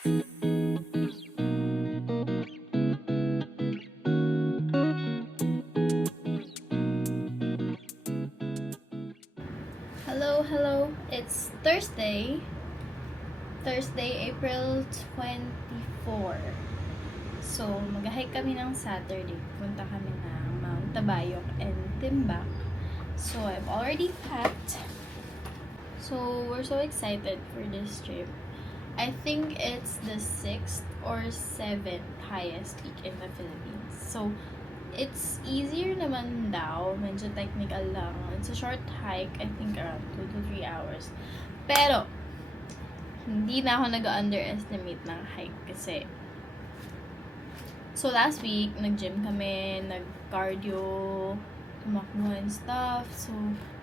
Hello. It's Thursday, April 24. So, mag-hike kami ng Saturday. Punta kami ng Mount Tabayok and Timbak. So, I've already packed. So, we're so excited for this trip. I think it's the 6th or 7th highest peak in the Philippines. So, it's easier naman daw. Medyo technical lang. It's a short hike. I think around 2 to 3 hours. Pero, hindi na ako nag-underestimate ng hike kasi so last week, nag-gym kami, nag-cardio, tumakbo and stuff. So,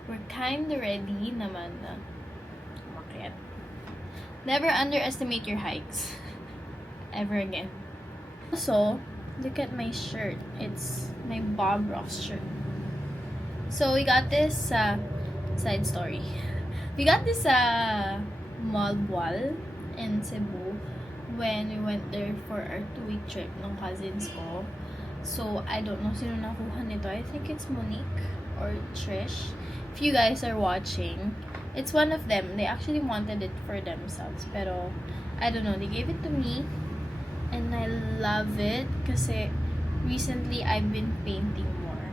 we're kinda ready naman na umakyat. Never underestimate your hikes. Ever again. Also, look at my shirt. It's my Bob Ross shirt. So, we got this, side story. We got this, Malboal in Cebu when we went there for our 2-week trip ng cousins ko. So, I don't know sino nakuha nito. I think it's Monique or Trish. If you guys are watching, it's one of them. They actually wanted it for themselves. Pero, I don't know. They gave it to me. And I love it kasi recently I've been painting more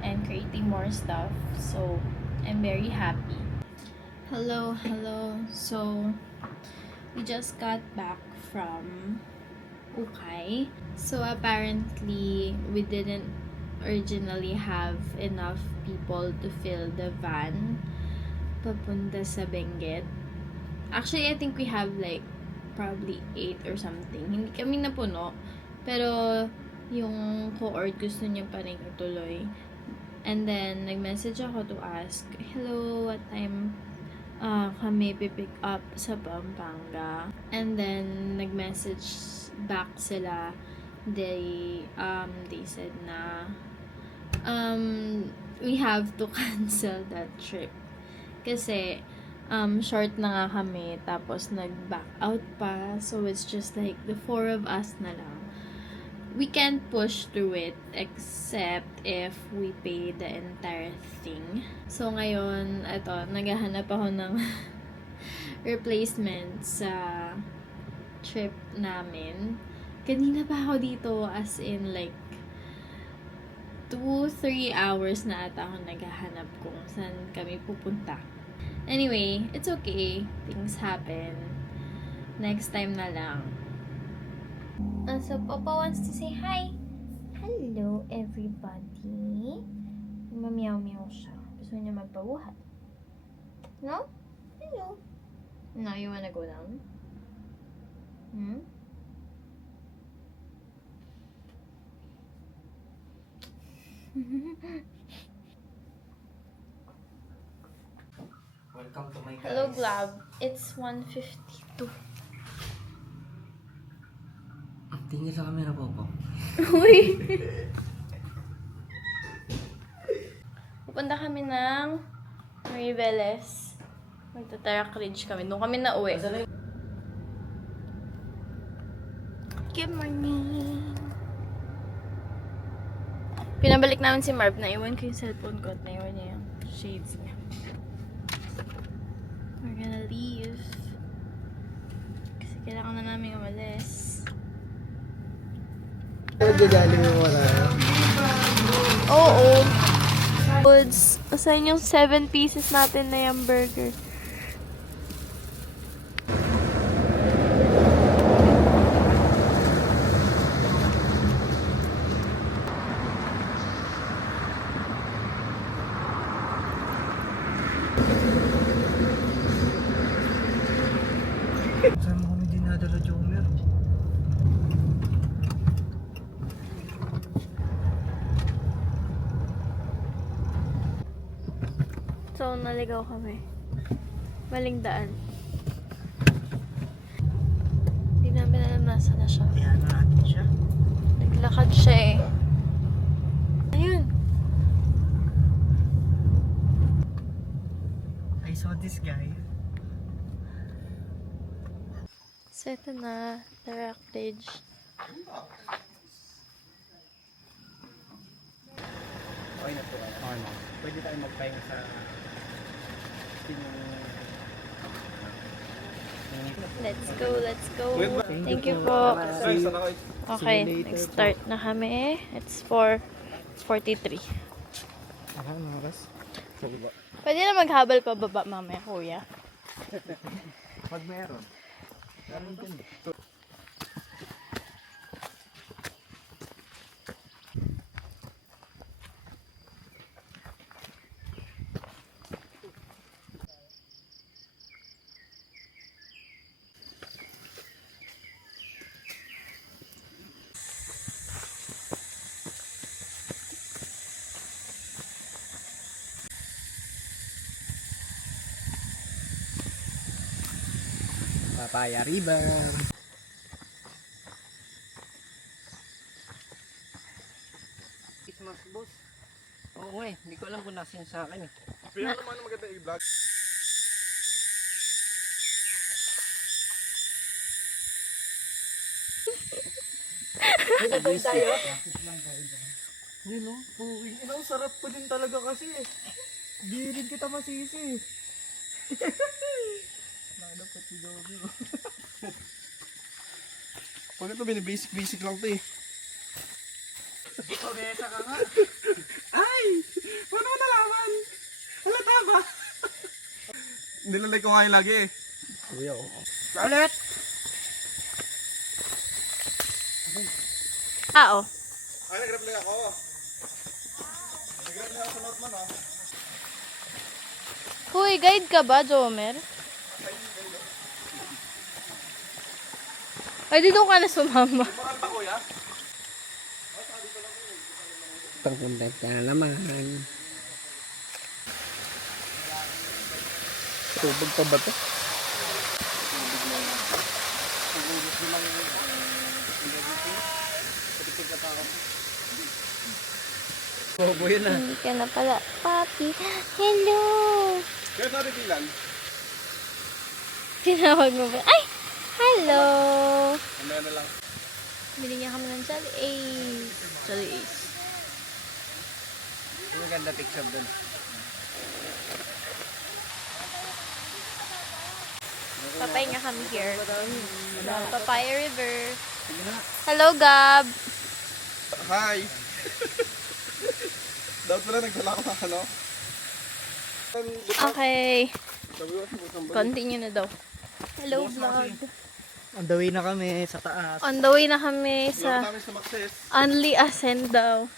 and creating more stuff. So, I'm very happy. Hello. So, we just got back from Ukay. So, apparently, we didn't originally have enough people to fill the van papunta sa Benguet. Actually, I think we have like probably 8 or something. Hindi kami napuno. Pero, yung cohort gusto niya pa rin ituloy. And then, nag-message ako to ask, hello, what time kami pipick up sa Pampanga. And then, nag-message back sila. They said na, we have to cancel that trip. Kasi, short na nga kami, tapos nag-back out pa. So, it's just like the 4 of us na lang. We can't push through it except if we pay the entire thing. So, ngayon, naghahanap ako ng replacement sa trip namin. Kanina pa ako dito, as in like 2-3 hours na ata ako naghahanap kung saan kami pupunta. Anyway, it's okay. Things happen. Next time na lang. So, Papa wants to say hi. Hello, everybody. Mamiyaw-miyaw siya. Gusto niya magpabuhat. No? Hello. No, you wanna go down? Welcome to my guys. Hello, Glab. It's 1:52. Tingin sa camera po. Uy! Pupunta kami ng Mariveles. Magta-Tarak Ridge kami. Doon kami nauwi. Good morning! Pinabalik namin si Marv. Naiwan ko yung cellphone ko at naiwan niya yung shades niya. We're gonna leave. Kasi kailangan na namin umalis. Nagdadali mo wala. Oo. Goods. Asan yung 7 pieces natin na yung burger? Saan mo kami dinadala, Jomer? So, naligaw kami. Maling daan. Hindi namin alam nasa na siya. Yan natin siya. Naglakad siya eh. Ayun. I saw this guy. So, So, ito na. The Rockledge. Okay na po kayo. Okay na. Pwede tayo magpahinga sa Let's go, let's go. Thank you po. Okay, nag-start na kami. It's 4:43. Aha, nakas. Sa baba. Pwede na maghabal pa baba mamaya, kuya. Pag meron. Meron din. Papaya River. Christmas boss. Oo eh, hindi ko alam kung nasin sa akin eh. Pero naman maganda i-vlog. Ay, nagawin tayo. Yun o, puwi. Ang sarap ko din talaga kasi eh. Di rin kita masisi. Nakadapat si Joby. Pag ito, binibasic lang to eh. Pabesa ka nga. Ay! Paano mo nalaman? Halata ba? Nilalay ko nga yun lagi eh. Kuya o. Charlotte! Ah, oh. Ay, nag-reply ako. Nag-reply ako sa Notman oh. Huy, guide ka ba, Jomer? Ay, dito ka na sumama. Maranta kuya. Pang-content ka na naman. Tubog pa ba to? Bobo yun ah. Hindi ka na pala. Papi, hello! Kaya sa Rivilan, Tinawag mo ba? Ay! Hello! mamaya na lang. Binigyan kami ng Jolly Ace. Jolly Ace. Yung maganda picture dun. Papahinga kami here. Papaya River. Hello, Gab! Hi! Dapat pala nagdala ko ng ano? Okay. Sabi ko sa busang Continue na daw. Hello, vlog. On the way na kami sa taas. On the way na kami Sa sa namin sa Maxes. Only Ascend daw.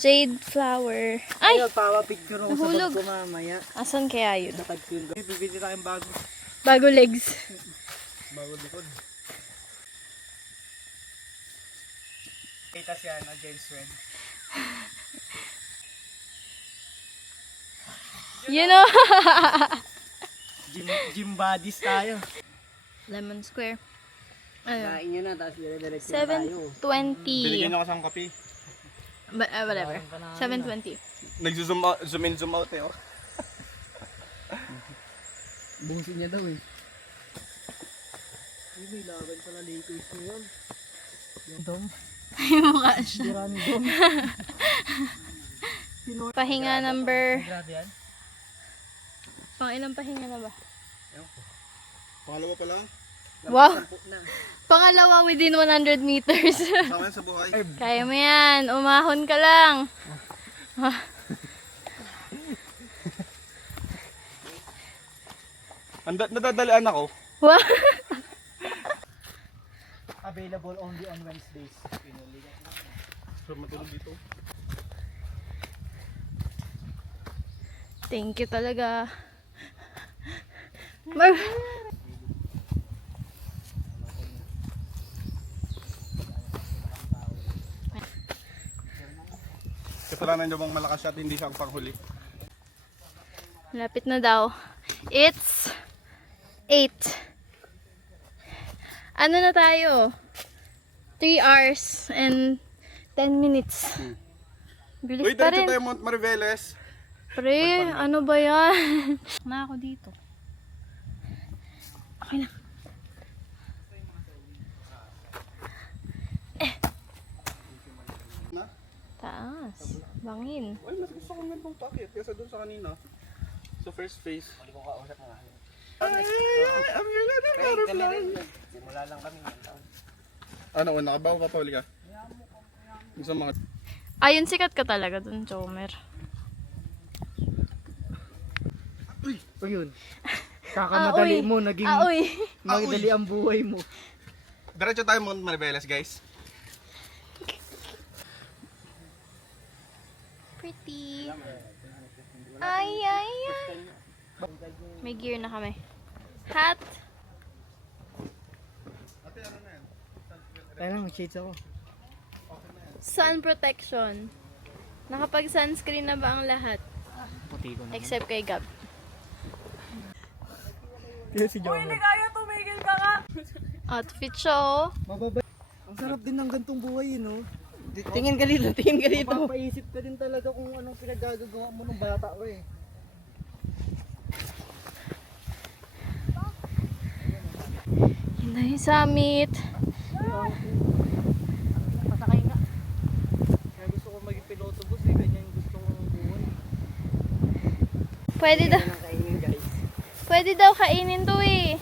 Jade flower. Ay! Picture ako sa Nahulog. bag ko mamaya. Asan kaya yun? Nakag-film ko. Bibili tayong bago. Bago legs. Bago likod. Kita si ano, James Red. You know? Gym buddies tayo. Lemon Square. Ayun. Kain nyo na, tapos dire-diretso na tayo. 7:20. Binigyan niyo kasi ng kape. Whatever. 7:20. Nag-zoom out, zoom in, zoom out eh oh. Buhusin niya daw eh. Ay, may laban pala Lakers ngayon. Dom? Ay, mukha siya. Random. Pahinga number... Grabe yan. Pang ilang pahinga na ba? Pangalawa pa lang. Wow! Na. Pangalawa within 100 meters. Sama yan sa buhay. Kaya mo yan. Umahon ka lang. Nadadalian ako. Wow! Available only on Wednesdays. So matulog dito. Thank you talaga. Kasalanan niyo bang malakas siya at hindi siya ang panghuli? Lapit na daw. It's 8. Ano na tayo? 3 hours and 10 minutes. Bilis Uy, pa diretso rin. tayo Mount Mariveles. Pre, ano ba yan? Na ako dito. Okay lang. Bangin. Ay, mas gusto ko nga itong packet kaysa dun sa kanina. Sa first phase. Ay, I'm your little butterfly. Simula lang kami. Ano, nakabaw ka pa, huli ka? Yung sa mga... Ayun, sikat ka talaga dun, Jomer. O yun. Kakamadali mo, naging Aoy. madali ang buhay mo. Diretso tayo Mount Maribeles, guys. Pretty. Ay, ay, ay. May gear na kami. Hat. Kaya lang, shades ako. Sun protection. Nakapag-sunscreen na ba ang lahat? Puti ko na. Except kay Gab. Kaya si Jomer. Outfit show. Mababa. Ang sarap din ng gantong buhay, no? Tingin ka dito, tingin ka dito. Mapapaisip ka din talaga kung anong pinagagagawa mo nung bata ko eh. Yun na yung summit. Pasakay nga. Kaya gusto ko maging piloto bus eh. Ganyan yung gusto kong buhay. Pwede daw. Kailan kainin guys. Pwede daw kainin to eh.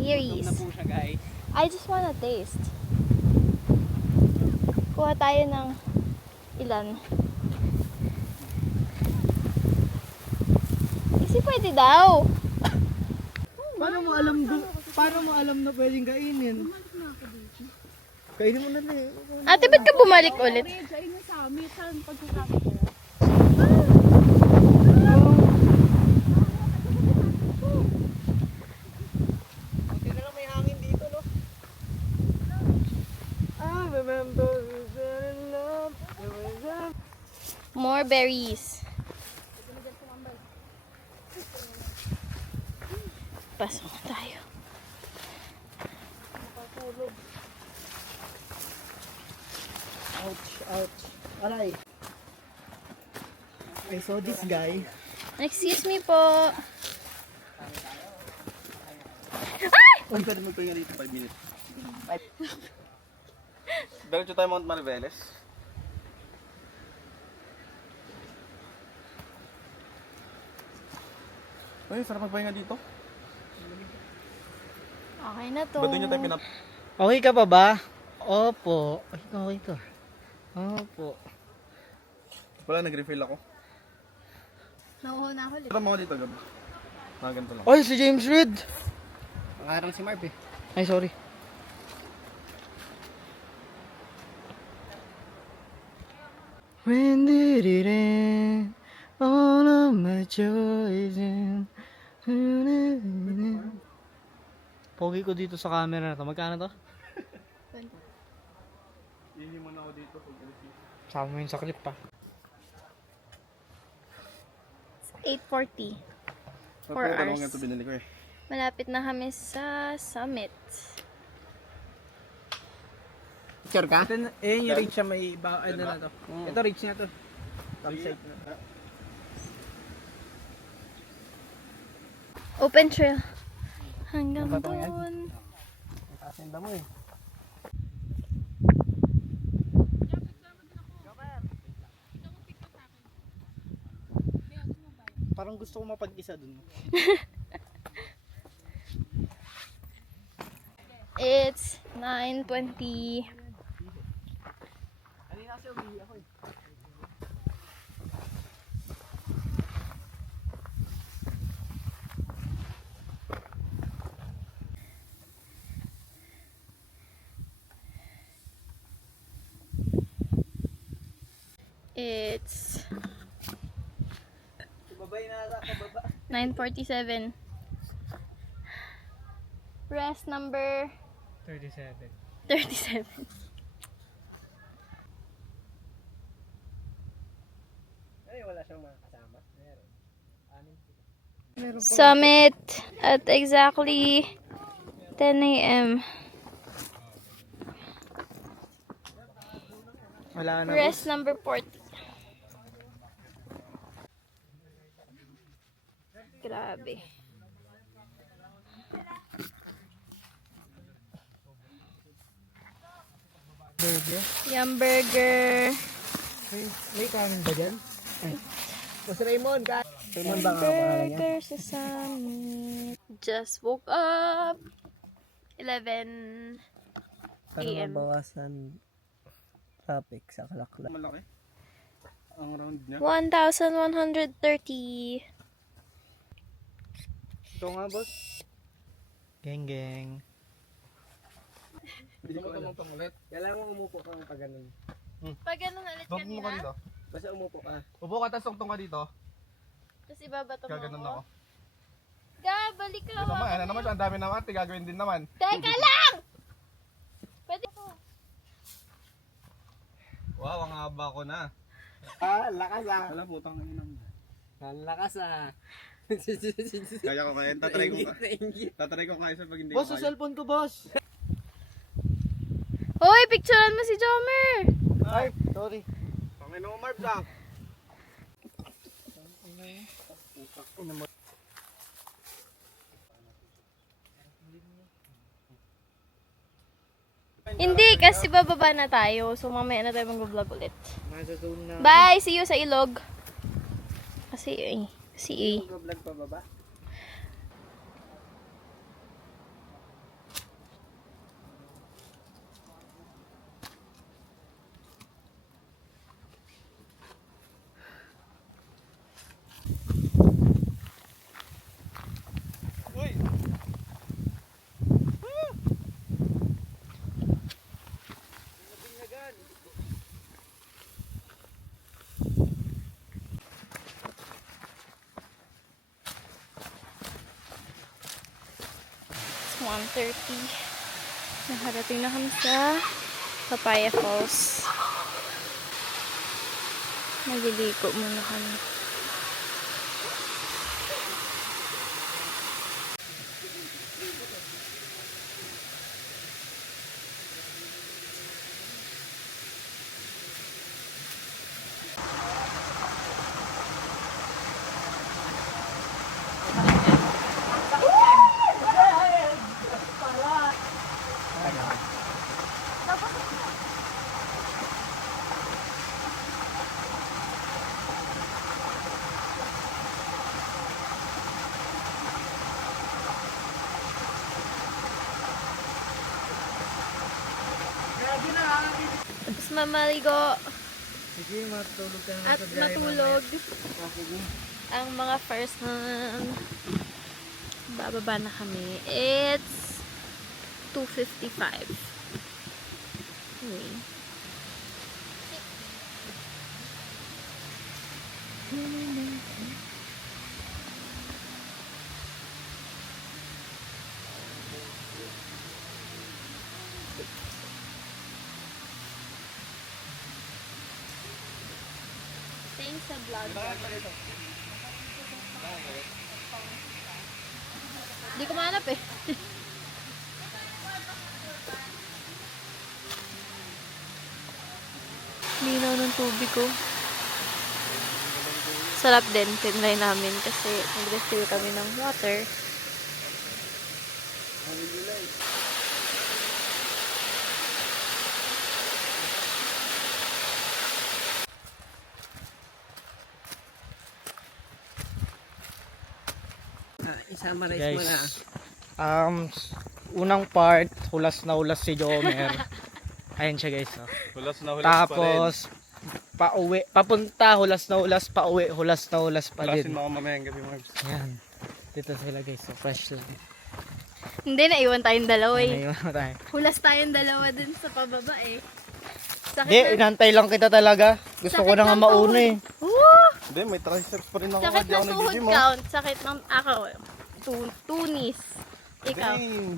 Berries. Na po siya guys. I just wanna taste. Kuha tayo ng ilan. Kasi pwede daw. Paano mo alam na pwedeng kainin? Kainin mo na na eh. Ate, ba't ka bumalik ulit? Buti na lang may hangin dito, no? I remember we fell in love. More berries. Pasok na tayo. Ouch, ouch. Aray. I saw this guy. Excuse me po. Ay, pwede magpahinga dito 5 minutes. Diretso tayo Mount Maribeles. Ay, sarap magpahinga dito. Okay na to. Ba't doon nyo tayo pinap... Okay ka pa ba? Opo. Ay, okay ka. Opo. Wala, nag-refill ako. Nauho na ako ulit. Tara mo dito, gabi. Ganito lang. Oy, si James Reed! Pangarang si Marv eh. Ay, sorry. When did it end? All of my joys and... Pogi ko dito sa camera na to. Magkano to? Hindi mo na ako dito. Sama mo yun sa clip pa. 8:40. 4 Dalawang hours. ito binili ko eh. Malapit na kami sa summit. Picture ka? Ito, yung reach siya may ano na to. Ito reach na to. Campsite na. Open trail. Hanggang doon. Kasinda mo eh. Parang gusto ko mapag-isa dun. It's 9:20. Kanina kasi umihi ako eh. It's Babay na ata, kababa. 9:47. Rest number 37. 37. Ay, wala siyang mga kasama. Meron. Summit at exactly 10 a.m. Wala na. Rest number 40. Grabe. Burger. Yum burger. May kanin ba dyan? Boss Raymond, Raymond ba nga pangalan niya? Burger sa summit. Just woke up. 11 Para AM. mabawasan traffic sa Kalakla. Malaki. Ang round niya. 1,130. Ito nga, boss. Geng geng. Hindi mo tumutong ulit. Kailangan mo umupo ka pag ganun. Pag ganun ulit Tungtong mo ka dito. kanina, Basta umupo ka. Upo ka, tapos tungtong ka dito. tapos ibabato mo Gaganon ako. ako. Ga, balik ka. Ito naman, ano naman siya, ang dami naman ate, gagawin din naman. Teka lang! Pwede ko. Wow, ang haba ko na. Lakas ah. Wala, putang inang. Lakas ah. Kaya ko kaya, tatry ko kaya sa pag hindi Boss, ko sa kaya. cellphone ko, boss. Hoy, picturean mo si Jomer! Ay, sorry. Panginoon Marv lang. Hindi, kasi bababa na tayo. So, mamaya na tayo mag-vlog ulit. Nasa zone na. Bye! See you sa ilog. Kasi, Vlog pa baba? Uy! it's 1:30. Nakarating na kami sa Papaya Falls. Nagliliko muna kami. Tapos mamaligo Sige, matulog ka na at sa biyahe matulog. mamaya. Ang mga first bababa na kami. It's 2:55. Okay. Thanks sa vlog. Hindi ko mahanap eh. Linaw ng tubig ko. Sarap din, tinry namin kasi nag-refill kami ng water. Isama Guys. mo na. Unang part, hulas na hulas si Jomer. Ayan siya guys. Oh. Hulas na hulas Tapos, pauwi. Papunta, hulas na hulas. Pauwi, hulas na hulas pa pa rin. Hulasin din. mo ako mamayang gabi, Marv. Ayan. Dito sila guys. So, fresh lang. Hindi, naiwan tayong dalawa eh. Ayun na tayo. Hulas tayong dalawa dun sa pababa eh. Sakit Hindi, inantay lang kita talaga. Gusto ko sakit na nga ng mauna tuhod. eh. Woo! Hindi, may triceps pa rin ako. Sakit Hindi ako ng tuhod nag-gym, oh. count. Sakit ng ako. Tunis. Ikaw. Dang.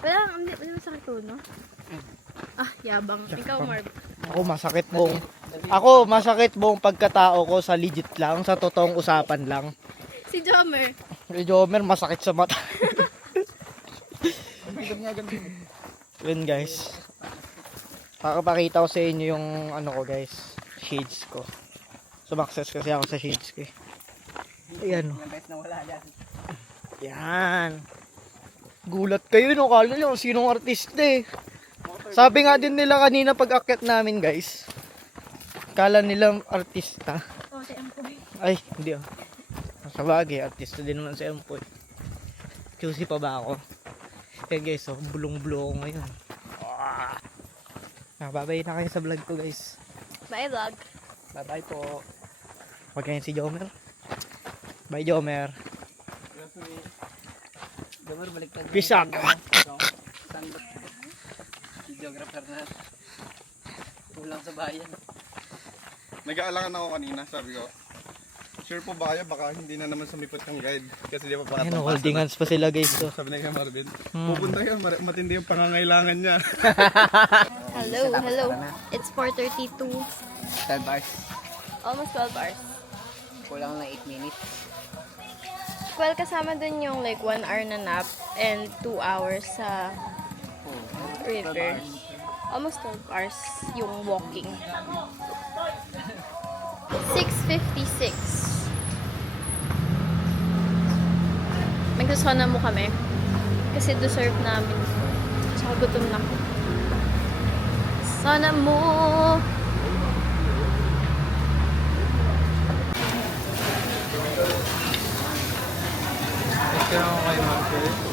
Wala, hindi mo sakit tuno. Ah, yabang. Ikaw, Marv. Ako masakit buong. Ako masakit buong pagkatao ko sa legit lang, sa totoong usapan lang. Si Jomer. Si Jomer masakit sa mata. Yun guys. Pakapakita ko sa inyo yung ano ko guys, shades ko. Sumakses kasi ako sa shades ko eh. Ayan o. Yan. Gulat kayo no, kala nyo sinong artista eh. Sabi nga din nila kanina pag akyat namin guys. Kala nilang artista. Oh, si Empoy. Ay, hindi ah. Sa bagay, artista din naman si Empoy. Choosy pa ba ako? Kaya guys, oh, bulong-bulong ako ngayon. Bye-bye na kayo sa vlog ko guys. Bye, vlog. Bye-bye po. Huwag kayo si Jomer. Bye Jomer. Gamar, balik tayo. Peace out. Videographer na. Kulang sa bayan. Nag-aalangan ako kanina, sabi ko. Sure po ba kayo? Baka hindi na naman sumipot yung guide. Kasi di ba baka Ayun, holding hands pa sila guys. So. Sabi na kay Marvin, pupunta kayo, matindi yung pangangailangan niya. Hello. It's 4:32. 12 hours. Almost 12 hours. Kulang na 8 minutes. Well, kasama dun yung like 1 hour na nap and 2 hours sa river. Almost 12 hours yung walking. 6:56. Magsusona mo kami. Kasi deserve namin. Tsaka gutom na ako. Sana mo! Ito ako kay Marvin.